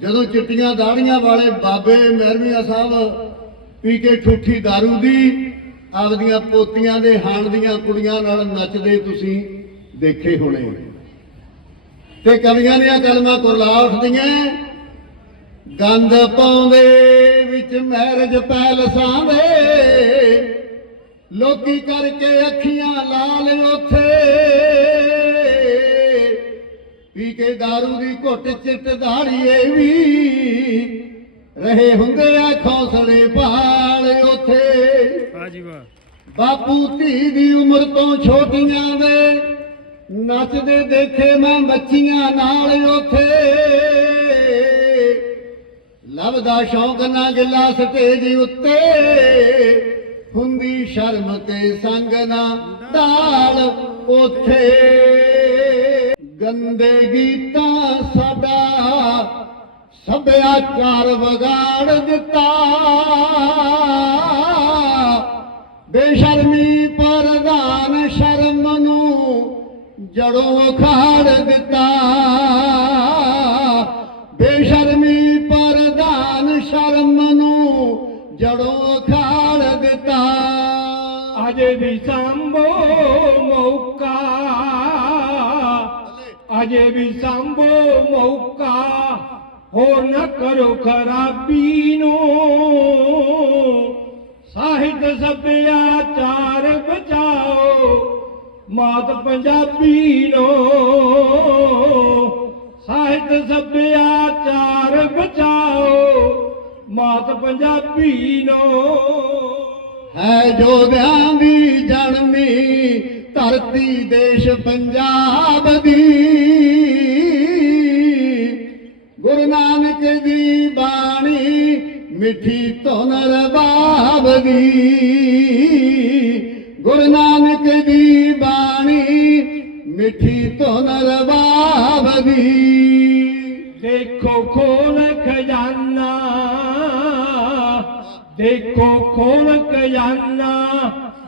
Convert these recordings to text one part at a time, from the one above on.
ਜਦੋਂ ਚਿੱਟੀਆਂ ਦਾੜੀਆਂ ਵਾਲੇ ਬਾਬੇ ਮਹਿਰਮੀਆਂ ਸਾਹਿਬ ਪੀ ਕੇ ਠੂਠੀ दारू ਦੀ ਆਪਦੀਆਂ ਪੋਤੀਆਂ ਦੇ ਹਾਣ ਦੀਆਂ ਕੁੜੀਆਂ ਨਾਲ ਨੱਚਦੇ ਤੁਸੀਂ ਦੇਖੇ ਹੋਣੇ। ਤੇ ਕਵੀਆਂ ਦੀਆਂ ਕਲਮਾਂ ਕੁਰਲਾ ਉੱਠਦੀਆਂ ਗੰਦ ਪਾਉਂਦੇ, ਵਿੱਚ ਮੈਰਜ ਪੈਲਸਾਂ ਦੇ ਲੋਕੀ ਕਰਕੇ ਅੱਖੀਆਂ ਲਾਲ ਉਥੇ। ਪੀ ਕੇ दारू ਦੀ ਘੁੱਟ ਚਿੱਟ ਦਾੜੀਏ ਵੀ ਰਹੇ ਹੁੰਦੇ ਆ ਖੌਸਲੇ ਭਾਲ ਉਥੇ। ਵਾਹ ਜੀ ਵਾਹ। ਬਾਪੂ ਧੀ ਦੀ ਉਮਰ ਤੋਂ ਛੋਟੀਆਂ ਦੇ ਨੱਚਦੇ ਦੇਖੇ ਮੈਂ ਬੱਚੀਆਂ ਨਾਲ ਉਥੇ। ਲੱਭਦਾ ਸ਼ੌਂਕ ਨਾ ਗਿਲਾ ਸਟੇਜ ਉੱਤੇ ਹੁੰਦੀ ਸ਼ਰਮ ਤੇ ਸੰਗ ਨਾ ਢਾਲ ਉਥੇ। ਗੰਦੇ ਗੀਤਾਂ ਸਾਡਾ ਸੱਭਿਆਚਾਰ ਵਿਗਾੜ ਦਿੱਤਾ। ਬੇਸ਼ਰਮੀ ਪ੍ਰਧਾਨ ਸ਼ਰਮ ਨੂੰ ਜੜੋਂ ਖਾੜ ਦਿੱਤਾ। ਅਜੇ ਵੀ ਸੰਭੋ ਮੌਕਾ, ਹੋਰ ਨਾ ਕਰੋ ਖਰਾਬੀ ਨੂੰ। ਸਾਹਿਤ ਸੱਭਿਆਚਾਰ ਬਚਾਓ, ਮਾਤ ਪੰਜਾਬੀ ਨੋ। ਸਾਹਿਤ ਸੱਭਿਆਚਾਰ ਬਚਾਓ, ਮਾਤ ਪੰਜਾਬੀ ਨੋ। ਹੈ ਜੋਧਿਆਂ ਦੀ ਜਨਮੀ, ਧਰਤੀ ਦੇਸ਼ ਪੰਜਾਬ ਦੀ। बाबी गुरु नानक जी बाणी मिठी तो न देखो खोल खजाना देखो खोल खजाना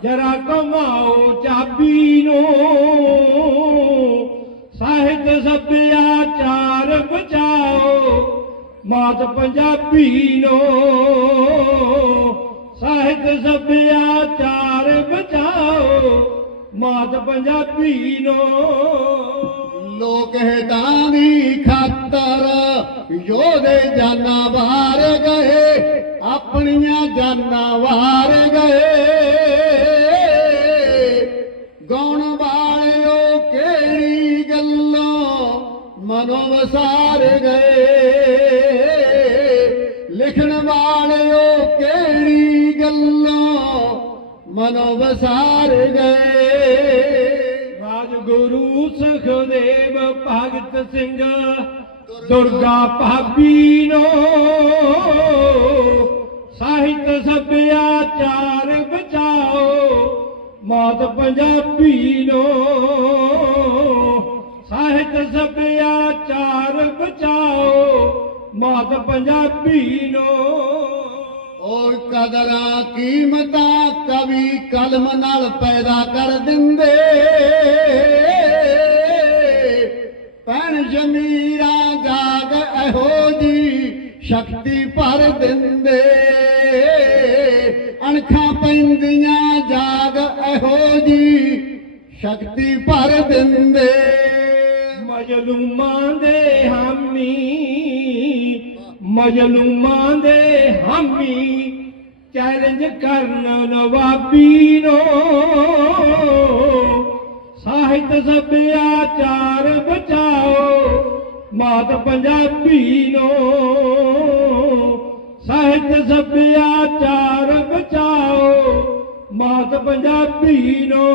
ज़रा कमाओ चाबी नो साहित सब्याचार बचाओ ਮਾਤ ਪੰਜਾਬੀ ਨੋ। ਸਾਹਿਤ ਸੱਭਿਆਚਾਰ ਬਚਾਓ, ਮਾਤ ਪੰਜਾਬੀ ਨੋ। ਲੋਕ ਹਿਤਾਂ ਦੀ ਖਾਤਰ, ਯੋਧੇ ਜਾਨਾਂ ਵਾਰ ਗਏ, ਆਪਣੀਆਂ ਜਾਨਾਂ ਵਾਰ ਗਏ। ਗਾਉਣ ਵਾਲਿਓ ਕਿਹੜੀ ਗੱਲੋਂ ਮਨੋਂ ਵਸਾਰ ਗਏ? ਲਿਖਣ ਵਾਲਿਓ ਕਿਹੜੀ ਗੱਲੋਂ ਮਨੋਂ ਵਸਾਰ ਗਏ? ਰਾਜਗੁਰੂ ਸੁਖਦੇਵ ਭਗਤ ਸਿੰਘ, ਦੁਰਗਾ ਭਾਬੀ ਨੂੰ। ਸਾਹਿਤ ਸੱਭਿਆਚਾਰ ਬਚਾਓ, ਮਾਤ ਪੰਜਾਬੀ ਨੋ। ਸਾਹਿਤ ਸੱਭਿਆ ਮਾਤ ਪੰਜਾਬੀ ਨੂੰ। ਔਰ ਕਦਰਾਂ ਕੀਮਤਾਂ ਕਵੀ ਕਲਮ ਨਾਲ ਪੈਦਾ ਕਰ ਦਿੰਦੇ। ਪੈਣ ਜਮੀਰਾ ਜਾਗ ਇਹੋ ਜੀ ਸ਼ਕਤੀ ਭਰ ਦਿੰਦੇ। ਅਣਖਾਂ ਪੈਂਦੀਆਂ ਜਾਗ ਇਹੋ ਜੀ ਸ਼ਕਤੀ ਭਰ ਦਿੰਦੇ। ਮਜਲੂਮਾਂ ਦੇ ਮਜਲੂਮਾਂ ਦੇ ਹਾਮੀ ਚੈਲੰਜ ਕਰਨ ਨਵਾਬੀ ਨੂੰ। ਸਾਹਿਤ ਸਭਿਆਚਾਰ ਬਚਾਓ ਮਾਤ ਪੰਜਾਬੀ ਨੂੰ। ਸਾਹਿਤ ਸੱਭਿਆਚਾਰ ਬਚਾਓ ਮਾਤ ਪੰਜਾਬੀ ਨੂੰ।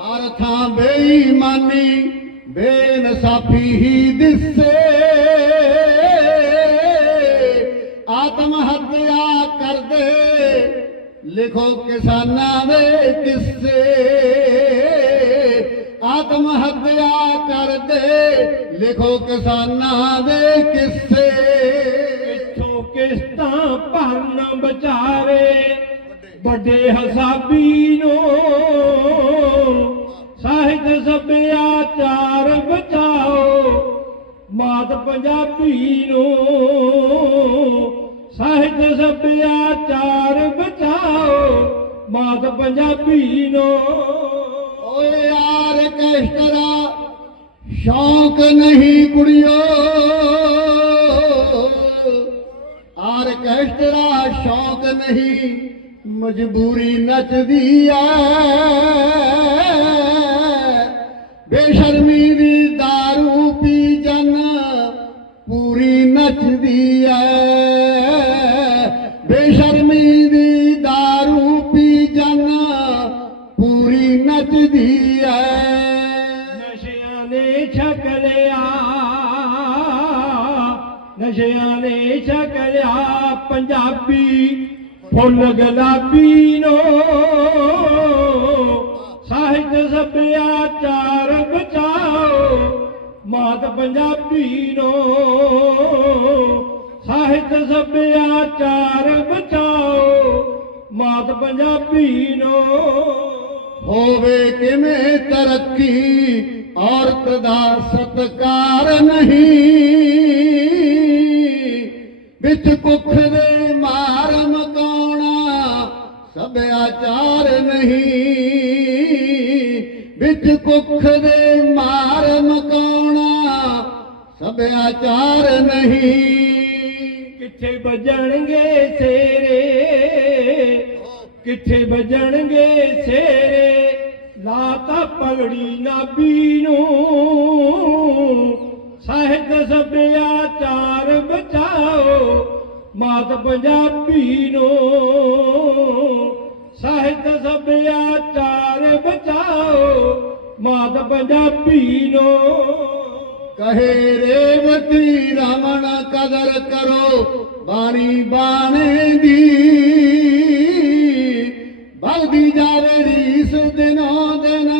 ਹਰ ਥਾਂ ਬੇਈਮਾਨੀ ਬੇਨਸਾਫੀ ਹੀ ਦਿਸੇ। ਲਿਖੋ ਕਿਸਾਨਾਂ ਦੇ ਕਿੱਸੇ। ਆਤਮ ਹੱਤਿਆ ਕਰਦੇ, ਲਿਖੋ ਕਿਸਾਨਾਂ ਦੇ ਕਿੱਸੇ। ਕਿੱਥੋਂ ਕਿਸ਼ਤਾਂ ਭਰਨ ਵਿਚਾਰੇ, ਵੱਡੇ ਹਸਾਬੀ ਨੂੰ। ਸਾਹਿਤ ਸੱਭਿਆਚਾਰ ਬਚਾਓ, ਮਾਤ ਪੰਜਾਬੀ ਨੂੰ। ਸਾਹਿਤ ਸੱਭਿਆਚਾਰ ਬਚਾਓ, ਮਾਤ ਪੰਜਾਬੀ ਨੂੰ। ਓਏ ਯਾਰ ਕੈਸਟਰਾ ਸ਼ੌਕ ਨਹੀਂ ਕੁੜੀਓ। ਆਰਕੈਸਟਰਾ ਸ਼ੌਕ ਨਹੀਂ, ਮਜਬੂਰੀ ਨੱਚਦੀ ਐ। ਬੇਸ਼ਰਮੀ ਨਸ਼ਿਆਂ ਨੇ ਛਕ ਲਿਆ ਪੰਜਾਬੀ, ਫੁੱਲ ਗੁਲਾਬੀ ਨੋ। ਸਾਹਿਤ ਸੱਭਿਆਚਾਰ ਬਚਾਓ, ਮਾਤ ਪੰਜਾਬੀ ਨੋ। ਸਾਹਿਤ ਸੱਭਿਆਚਾਰ ਬਚਾਓ, ਮਾਤ ਪੰਜਾਬੀ ਨੋ। ਹੋਵੇ ਕਿਵੇਂ ਤਰੱਕੀ, ਔਰਤ ਦਾ ਸਤਕਾਰ ਨਹੀਂ। ਵਿੱਚ ਕੁੱਖ ਦੇ ਮਾਰ ਮਕਾਉਣਾ ਸਭਿਆਚਾਰ ਨਹੀਂ। ਵਿੱਚ ਕੁੱਖ ਦੇ ਮਾਰ ਮਕਾਉਣਾ ਸਭਿਆਚਾਰ ਨਹੀਂ। ਕਿੱਥੇ ਵੱਜਣਗੇ ਸੇਰੇ? ਕਿੱਥੇ ਵੱਜਣਗੇ ਸੇਰੇ? ਲਾਤਾ ਪਗੜੀ ਨਾਬੀ ਨੂੰ ਸਾਹਿਤ ਸੱਭਿਆਚਾਰ ਬਚਾਓ, ਮਾਤ ਪੰਜਾਬੀ ਨੂੰ। ਸਾਹਿਤ ਸੱਭਿਆਚਾਰ ਬਚਾਓ, ਮਾਤ ਪੰਜਾਬੀ ਨੂੰ। ਕਹੇ ਰੇਵਤੀ ਰਮਣ ਕਦਰ ਕਰੋ, ਬਾਣੀ ਬਾਣੇ ਦੀ। ਬਲਦੀ ਜਾਵੇ ਰੀਸ ਦਿਨੋਂ ਦਿਨ,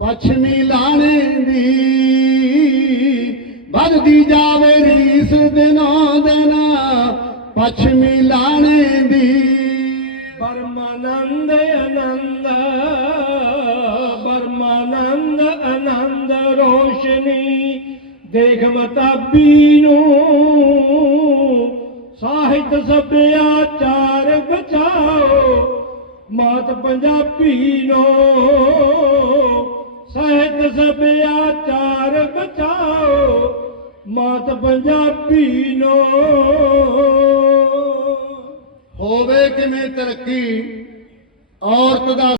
ਪਛਮੀ ਲਾਣੇ ਦੀ। ਬਲਦੀ ਜਾਵੇ ਰੀਸ ਦੇ ਦਿਨੋਂ ਦਿਨ ਪਛਮੀ ਲਾਣੇ ਦੀ। ਪਰਮਾਨੰਦ ਆਨੰਦ ਪਰਮਾਨੰਦ ਆਨੰਦ ਰੋਸ਼ਨੀ, ਦੇਖ ਮਤਾਬੀ ਨੂੰ। ਸਾਹਿਤ ਸੱਭਿਆਚਾਰ ਬਚਾਓ, ਮਾਤ ਪੰਜਾਬੀ ਨੂੰ। ਮਾਤ ਪੰਜਾਬੀ ਨੂੰ। ਹੋਵੇ ਕਿਵੇਂ ਤਰੱਕੀ ਔਰਤ ਦਾ